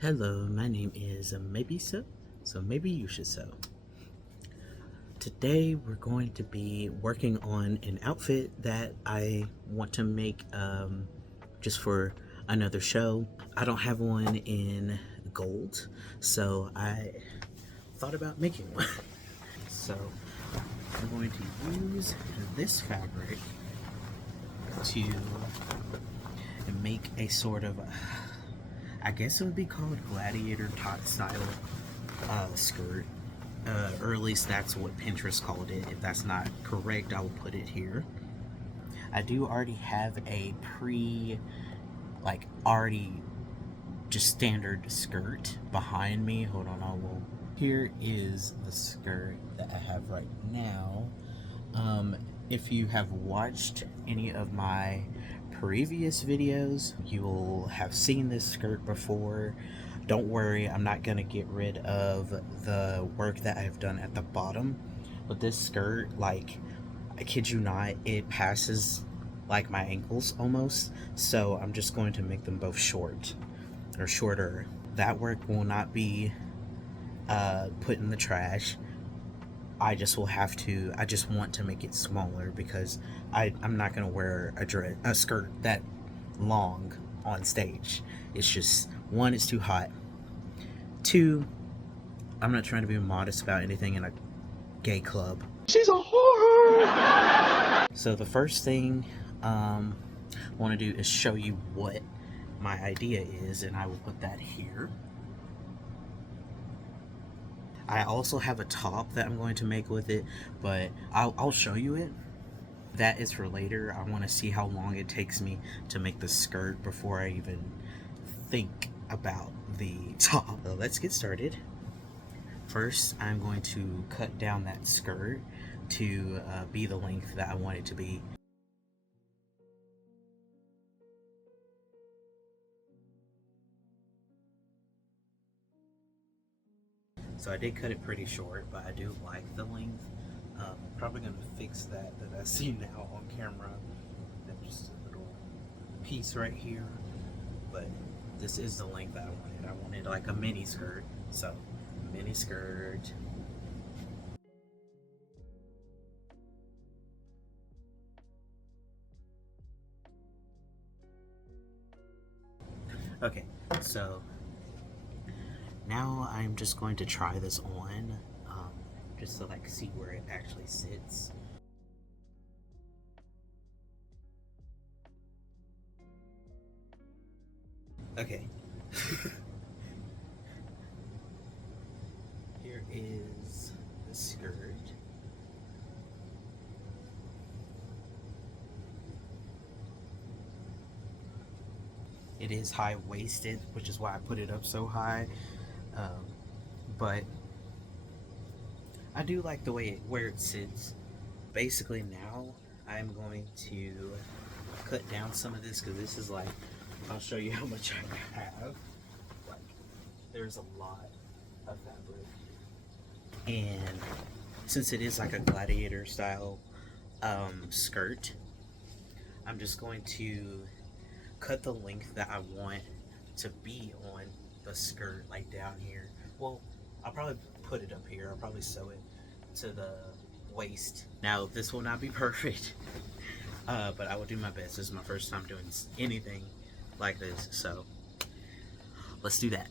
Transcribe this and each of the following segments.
Hello, my name is Maybe so maybe you should sew. Today we're going to be working on an outfit that I want to make just for another show. I don't have one in gold, so I thought about making one. So I'm going to use this fabric to make a sort of, I guess it would be called Gladiator style skirt, or at least that's what Pinterest called it. If that's not correct, I will put it here. I do already have a already just standard skirt behind me. Hold on, I will. Here is the skirt that I have right now. If you have watched any of my previous videos, you will have seen this skirt before. Don't worry, I'm not gonna get rid of the work that I've done at the bottom. But this skirt, like, I kid you not, it passes like my ankles almost. So I'm just going to make them both short or shorter. That work will not be put in the trash. I just want to make it smaller because I'm not going to wear a skirt that long on stage. It's just, one, it's too hot. Two, I'm not trying to be modest about anything in a gay club. She's a whore! So the first thing I want to do is show you what my idea is, and I will put that here. I also have a top that I'm going to make with it, but I'll show you it. That is for later. I want to see how long it takes me to make the skirt before I even think about the top. So let's get started. First, I'm going to cut down that skirt to be the length that I want it to be. So I did cut it pretty short, but I do like the length. Probably gonna fix that I see now on camera. And just a little piece right here. But this is the length that I wanted. I wanted like a mini skirt. So, mini skirt. Okay, so now I'm just going to try this on, just to like see where it actually sits. Okay. Here is the skirt. It is high-waisted, which is why I put it up so high. But I do like the way where it sits. Basically now I'm going to cut down some of this because this is like, I'll show you how much I have. Like, there's a lot of fabric. And since it is like a gladiator style skirt, I'm just going to cut the length that I want to be on the skirt, like down here. Well, I'll probably put it up here. I'll probably sew it to the waist. Now, this will not be perfect, but I will do my best. This is my first time doing anything like this, so let's do that.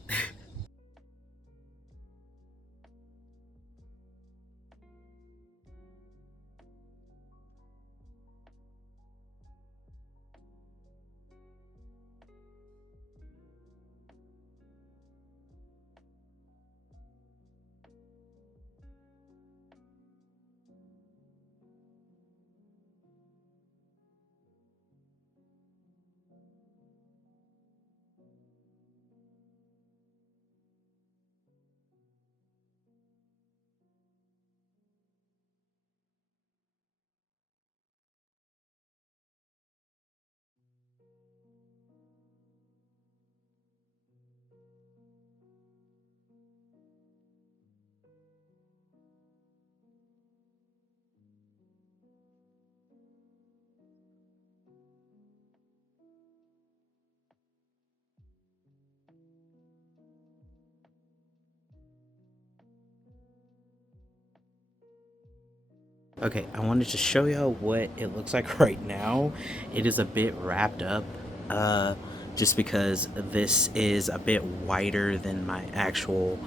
Okay, I wanted to show y'all what it looks like right now. It is a bit wrapped up, uh, just because this is a bit wider than my actual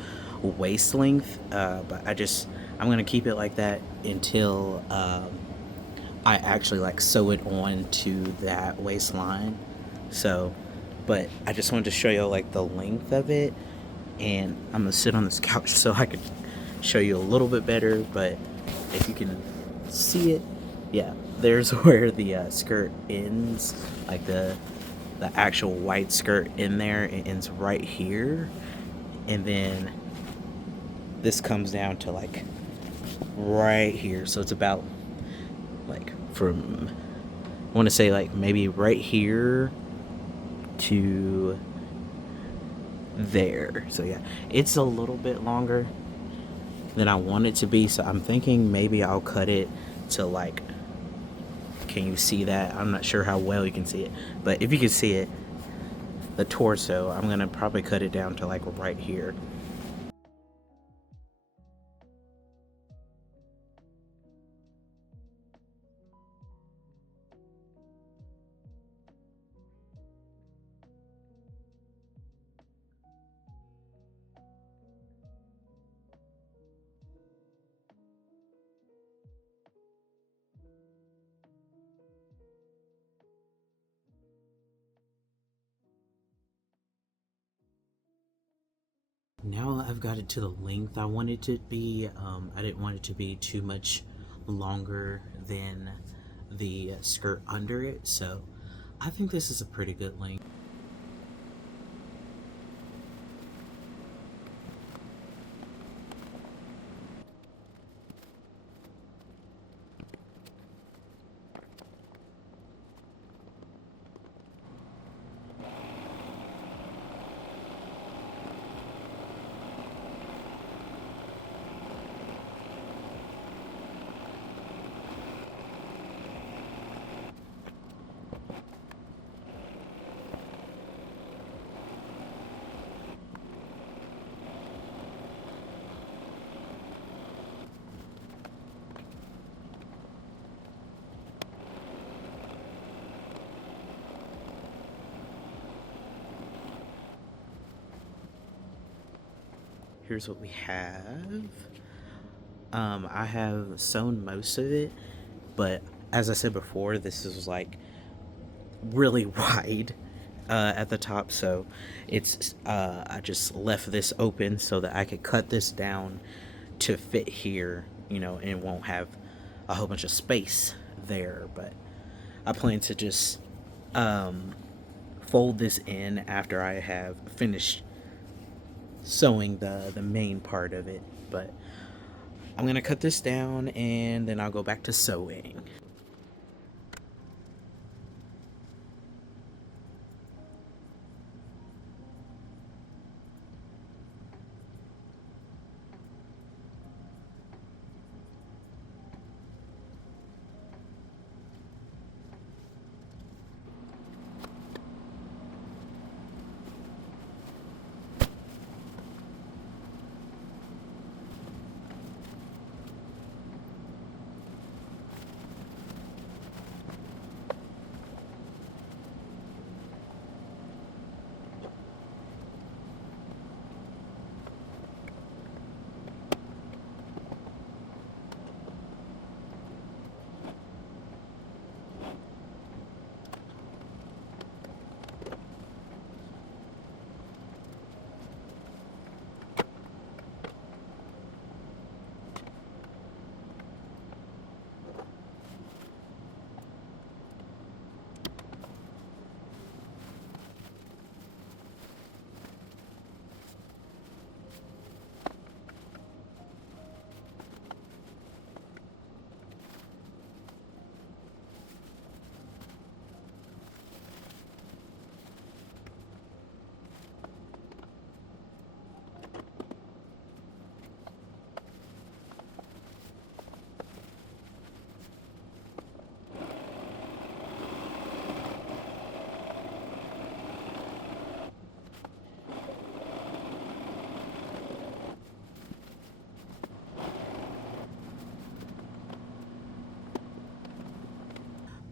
waist length. But I'm gonna keep it like that until I actually like sew it on to that waistline. So, but I just wanted to show y'all like the length of it, and I'm gonna sit on this couch so I could show you a little bit better. But if you can see it, yeah, there's where the skirt ends, like the actual white skirt in there. It ends right here, and then this comes down to like right here. So it's about like from, I want to say like maybe right here to there. So yeah, it's a little bit longer than I want it to be. So I'm thinking maybe I'll cut it to like, can you see that? I'm not sure how well you can see it, but if you can see it, the torso, I'm gonna probably cut it down to like right here. Now I've got it to the length I want it to be. I didn't want it to be too much longer than the skirt under it, so I think this is a pretty good length. Here's what we have. I have sewn most of it, but as I said before, this is like really wide at the top, so it's I just left this open so that I could cut this down to fit here, and it won't have a whole bunch of space there. But I plan to just um, fold this in after I have finished sewing the main part of it. But I'm gonna cut this down and then I'll go back to sewing.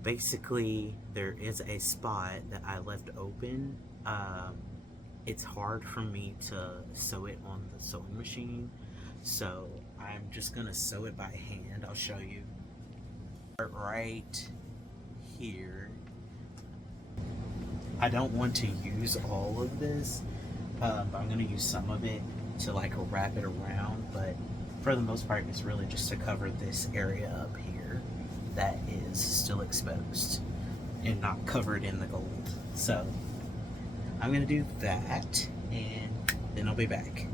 basically there is a spot that I left open. It's hard for me to sew it on the sewing machine, so I'm just gonna sew it by hand. I'll show you. Start right here. I don't want to use all of this, but I'm gonna use some of it to like wrap it around. But for the most part, it's really just to cover this area up here that is still exposed and not covered in the gold. So I'm gonna do that, and then I'll be back.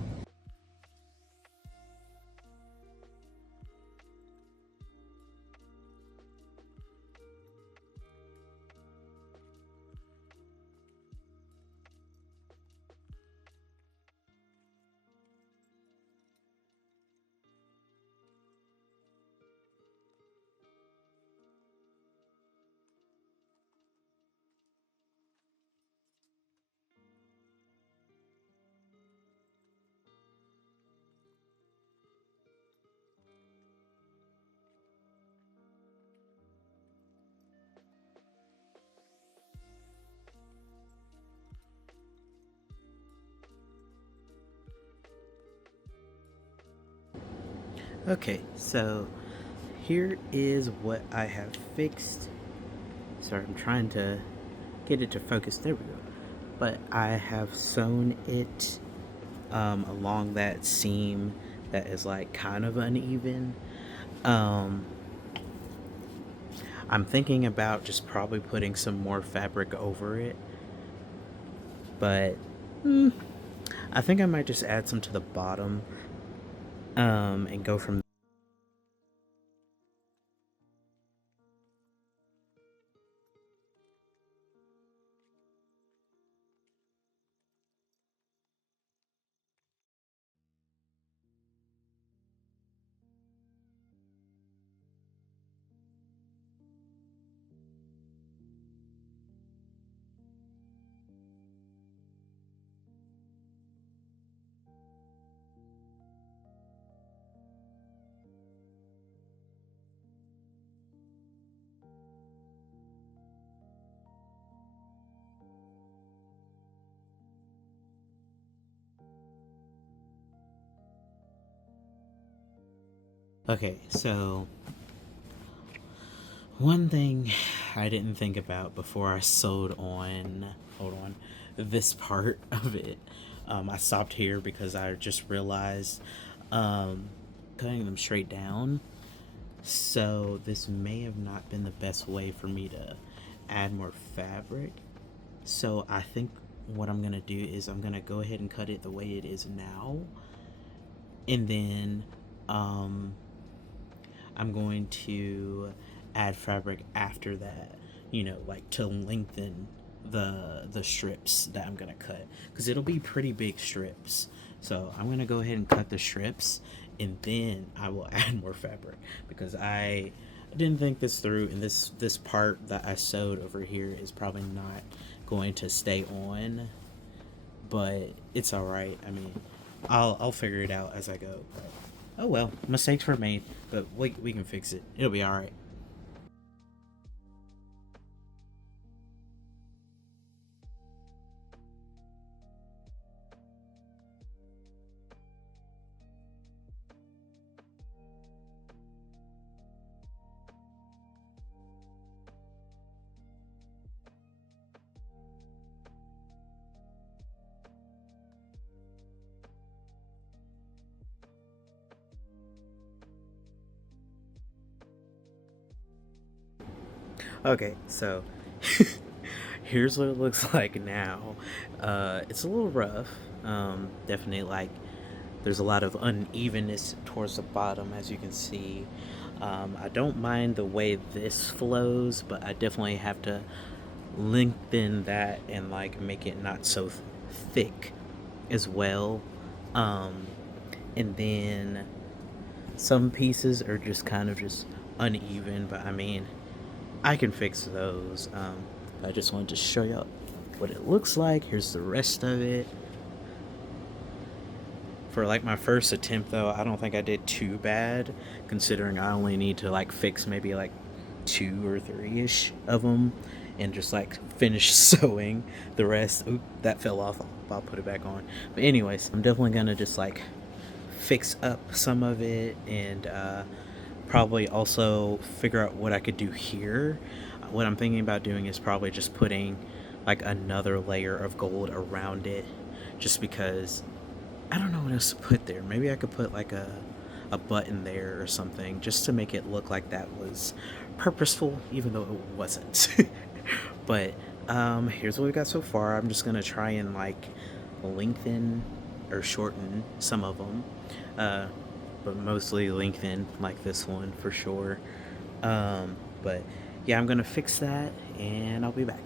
Okay, so here is what I have fixed. Sorry, I'm trying to get it to focus. There we go. But I have sewn it along that seam that is like kind of uneven. Um, I'm thinking about just probably putting some more fabric over it, but I think I might just add some to the bottom and go from. Okay, so one thing I didn't think about before I sewed on, hold on, this part of it. I stopped here because I just realized cutting them straight down. So this may have not been the best way for me to add more fabric. So I think what I'm gonna do is I'm gonna go ahead and cut it the way it is now, and then I'm going to add fabric after that, like to lengthen the strips that I'm gonna cut, because it'll be pretty big strips. So I'm gonna go ahead and cut the strips, and then I will add more fabric, because I didn't think this through, and this part that I sewed over here is probably not going to stay on, but it's all right. I mean, I'll figure it out as I go. But, oh well, mistakes were made, but we can fix it. It'll be all right. Okay, so here's what it looks like now. It's a little rough. Definitely, like, there's a lot of unevenness towards the bottom, as you can see. I don't mind the way this flows, but I definitely have to lengthen that and like make it not so thick as well. Um, and then some pieces are just kind of just uneven, but I mean, I can fix those. I just wanted to show you what it looks like. Here's the rest of it. For like my first attempt though, I don't think I did too bad, considering I only need to like fix maybe like 2 or 3ish of them and just like finish sewing the rest. Oop, that fell off. I'll put it back on. But anyways, I'm definitely gonna just like fix up some of it and probably also figure out what I could do here. What I'm thinking about doing is probably just putting like another layer of gold around it, just because I don't know what else to put there. Maybe I could put like a button there or something just to make it look like that was purposeful, even though it wasn't. But here's what we got so far. I'm just gonna try and like lengthen or shorten some of them, uh, but mostly lengthen like this one for sure. But yeah, I'm gonna fix that and I'll be back.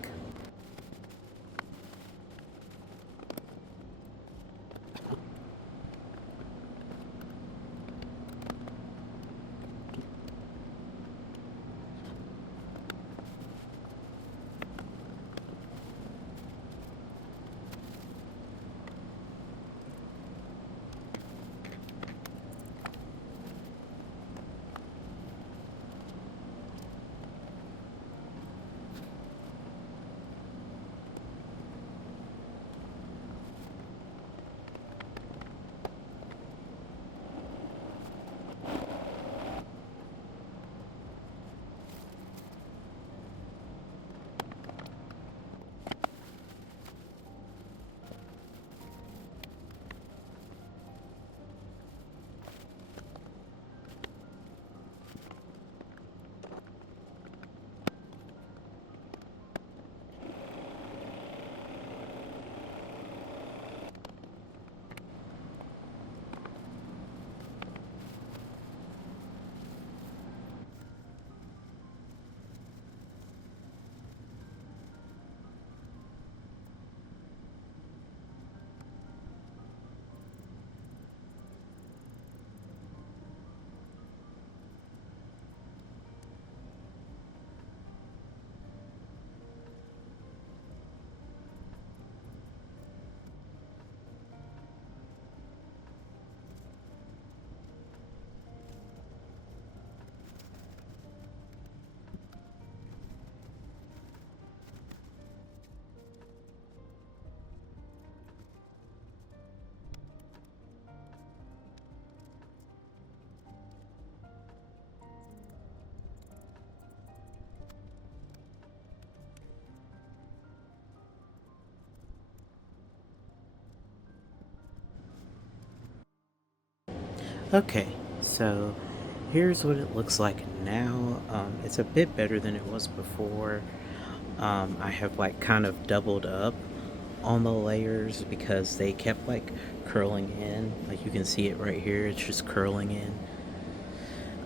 Okay, so here's what it looks like now. It's a bit better than it was before. I have like kind of doubled up on the layers because they kept like curling in. Like you can see it right here, it's just curling in.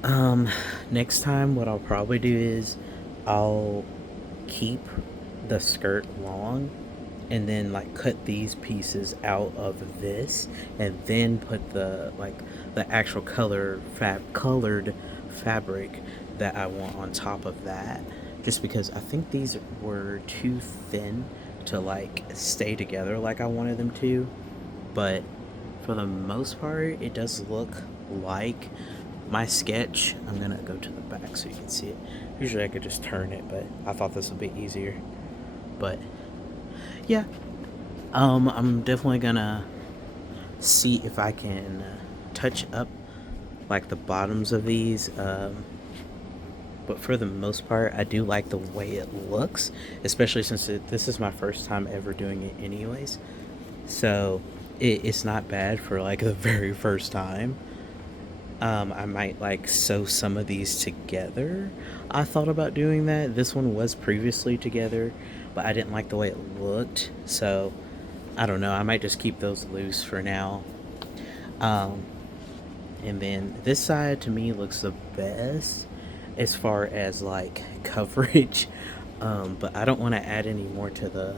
Um, Next time, what I'll probably do is I'll keep the skirt long and then like cut these pieces out of this and then put the like the actual colored fabric that I want on top of that, just because I think these were too thin to like stay together like I wanted them to. But for the most part it does look like my sketch. I'm gonna go to the back so you can see it. Usually I could just turn it, but I thought this would be easier. But yeah, I'm definitely gonna see if I can touch up like the bottoms of these. But for the most part, I do like the way it looks, especially since this is my first time ever doing it, anyways. So it's not bad for like the very first time. I might like sew some of these together. I thought about doing that. This one was previously together, but I didn't like the way it looked. So I don't know. I might just keep those loose for now. Um, and then this side to me looks the best as far as like coverage. But I don't want to add any more to the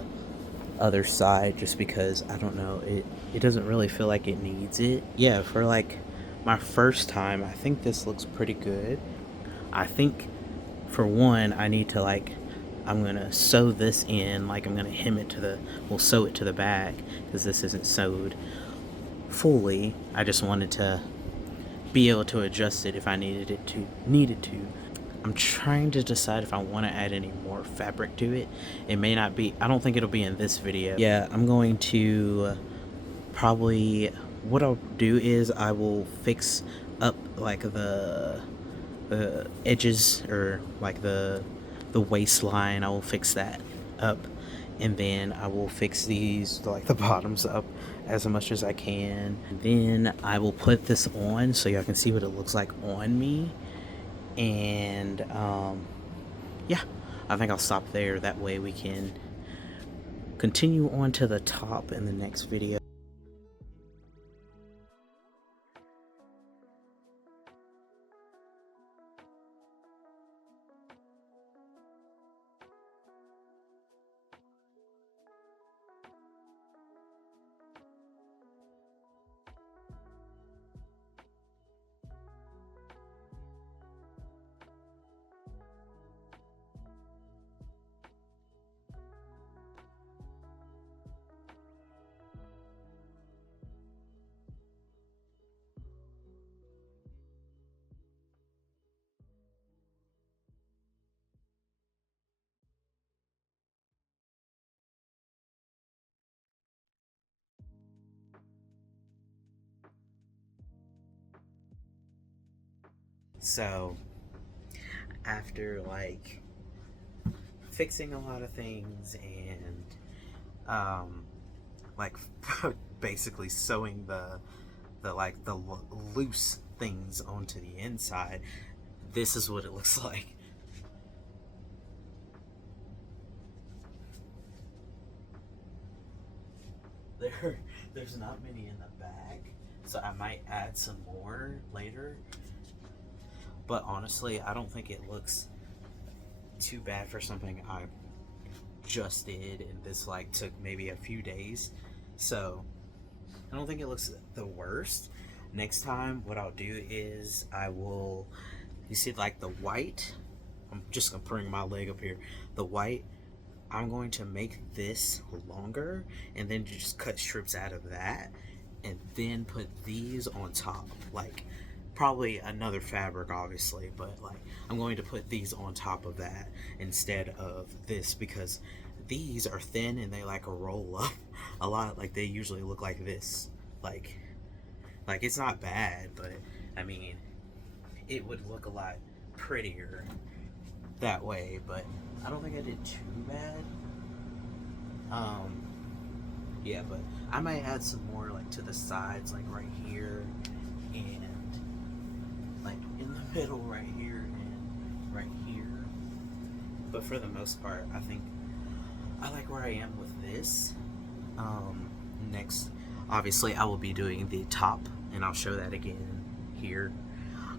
other side just because I don't know, it doesn't really feel like it needs it. Yeah, for like my first time, I think this looks pretty good. I think for one, I need to like I'm gonna sew this in, like I'm gonna hem it to the we'll sew it to the back because this isn't sewed fully. I just wanted to be able to adjust it if I needed to. I'm trying to decide if I want to add any more fabric to it. It may not be, I don't think it'll be in this video. Yeah, I'm going to probably, what I'll do is I will fix up like the edges, or like the waistline. I will fix that up, and then I will fix these, like the bottoms, up as much as I can. Then I will put this on so y'all can see what it looks like on me. And yeah, I think I'll stop there. That way we can continue on to the top in the next video. So after like fixing a lot of things and like basically sewing the like the loose things onto the inside, this is what it looks like. There's not many in the back, so I might add some more later. But honestly, I don't think it looks too bad for something I just did, and this like took maybe a few days. So I don't think it looks the worst. Next time what I'll do is I will, you see like the white, I'm just gonna bring my leg up here, the white, I'm going to make this longer and then just cut strips out of that and then put these on top, like probably another fabric obviously, but like I'm going to put these on top of that instead of this, because these are thin and they like roll up a lot. Like they usually look like this, like it's not bad, but I mean it would look a lot prettier that way. But I don't think I did too bad. Yeah, but I might add some more like to the sides, like right here and like in the middle right here and right here. But for the most part, I think I like where I am with this. Next, obviously I will be doing the top, and I'll show that again here.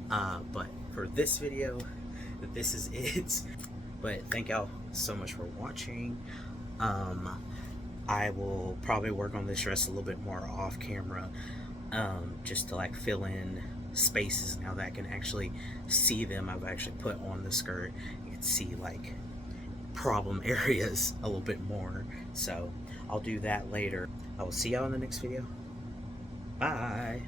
But for this video, this is it. But thank y'all so much for watching. I will probably work on this dress a little bit more off camera, just to like fill in spaces now that I can actually see them. I've actually put on the skirt. You can see like problem areas a little bit more. So I'll do that later. I will see y'all in the next video. Bye.